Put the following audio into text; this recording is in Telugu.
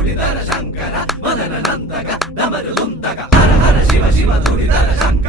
ధూళిధర శంకర మదన నందక డమరు దుందక హర హర శివ శివ ధూళిధర శంకర